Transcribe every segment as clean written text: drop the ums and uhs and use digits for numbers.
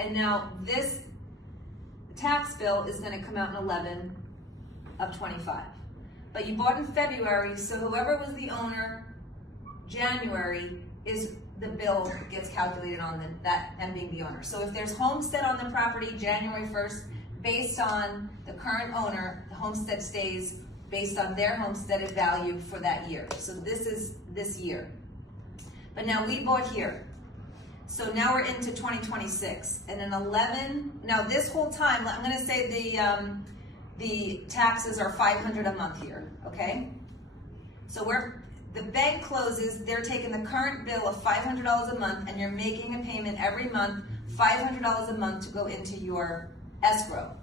And now this tax bill is gonna come out in 11 of 25. But you bought in February, so whoever was the owner January is the bill gets calculated on that and being the owner. So if there's homestead on the property January 1st, based on the current owner, the homestead stays based on their homesteaded value for that year. So this is this year. But now we bought here. So now we're into 2026. And in 11, now this whole time, I'm gonna say the taxes are $500 a month here, okay? So the bank closes, they're taking the current bill of $500 a month and you're making a payment every month, $500 a month to go into your escrow.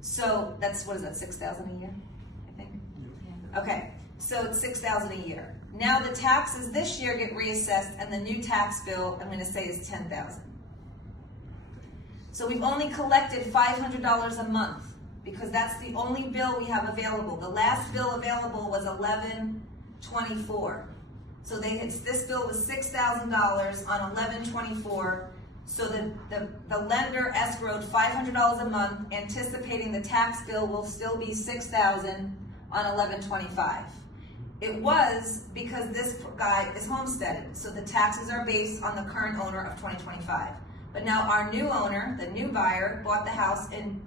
So that's, what is that, $6,000 a year, I think? Yeah. Okay, so it's $6,000 a year. Now the taxes this year get reassessed and the new tax bill, I'm gonna say, is $10,000. So we've only collected $500 a month because that's the only bill we have available. The last bill available was 11/24. So this bill was $6,000 on 11/24. So the lender escrowed $500 a month, anticipating the tax bill will still be $6,000 on 11/25. It was because this guy is homesteaded, so the taxes are based on the current owner of 2025. But now our new owner, the new buyer, bought the house in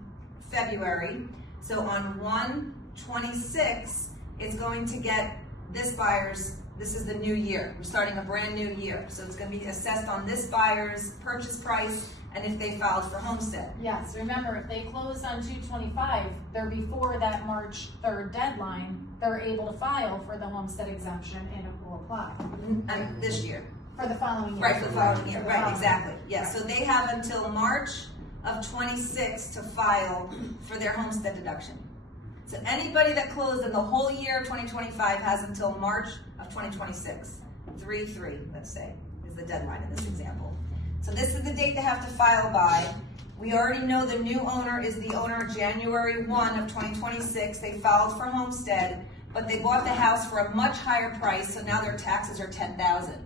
February. So on 1/26, it's going to get this buyer's, this is the new year. We're starting a brand new year. So it's going to be assessed on this buyer's purchase price and if they filed for homestead. Yes, remember, if they closed on 2/25, they're before that March 3rd deadline, they're able to file for the homestead exemption and it will apply. And this year. For the following year. Right, for the following year, right, following exactly. year. Yeah, Right. so they have until March of 26 to file for their homestead deduction. So anybody that closed in the whole year of 2025 has until March of 2026. 3/3, let's say, is the deadline in this example. So this is the date they have to file by. We already know the new owner is the owner January 1 of 2026. They filed for homestead, but they bought the house for a much higher price, so now their taxes are $10,000.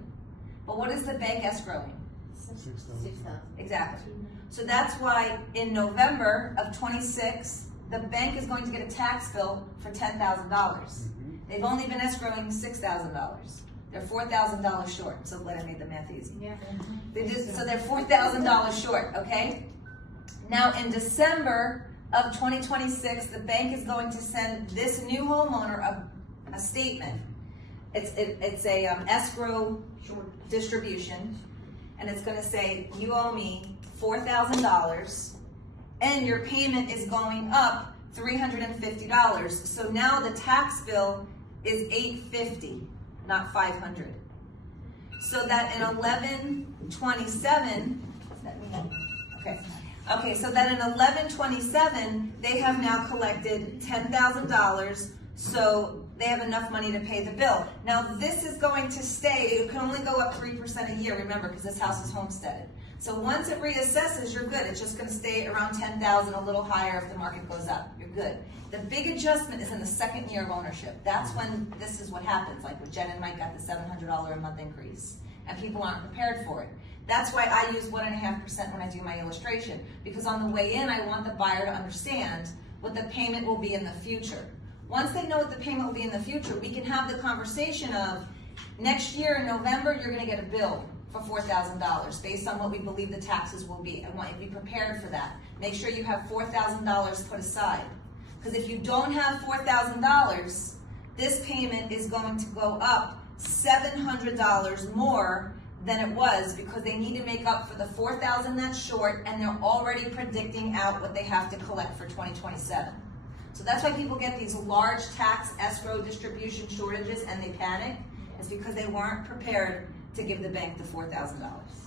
But what is the bank escrowing? $6,000. Exactly. So that's why in November of 26, the bank is going to get a tax bill for $10,000. They've only been escrowing $6,000. They're $4,000 short. So glad I made the math easy. Yeah. So they're $4,000 short, okay? Now in December of 2026, the bank is going to send this new homeowner a statement. It's a escrow distribution, and it's going to say, you owe me $4,000 and your payment is going up $350. So now the tax bill is $850, not $500. So that in 11/27, okay, so that in 11/27, they have now collected $10,000, so they have enough money to pay the bill. Now this is going to stay, it can only go up 3% a year, remember, because this house is homesteaded. So once it reassesses, you're good. It's just going to stay around $10,000, a little higher if the market goes up. You're good. The big adjustment is in the second year of ownership. That's when this is what happens, like when Jen and Mike got the $700 a month increase, and people aren't prepared for it. That's why I use 1.5% when I do my illustration, because on the way in, I want the buyer to understand what the payment will be in the future. Once they know what the payment will be in the future, we can have the conversation of, next year in November, you're going to get a bill for $4,000 based on what we believe the taxes will be. I want you to be prepared for that. Make sure you have $4,000 put aside. Because if you don't have $4,000, this payment is going to go up $700 more than it was, because they need to make up for the $4,000 that's short, and they're already predicting out what they have to collect for 2027. So that's why people get these large tax escrow distribution shortages and they panic. It's because they weren't prepared to give the bank the $4,000.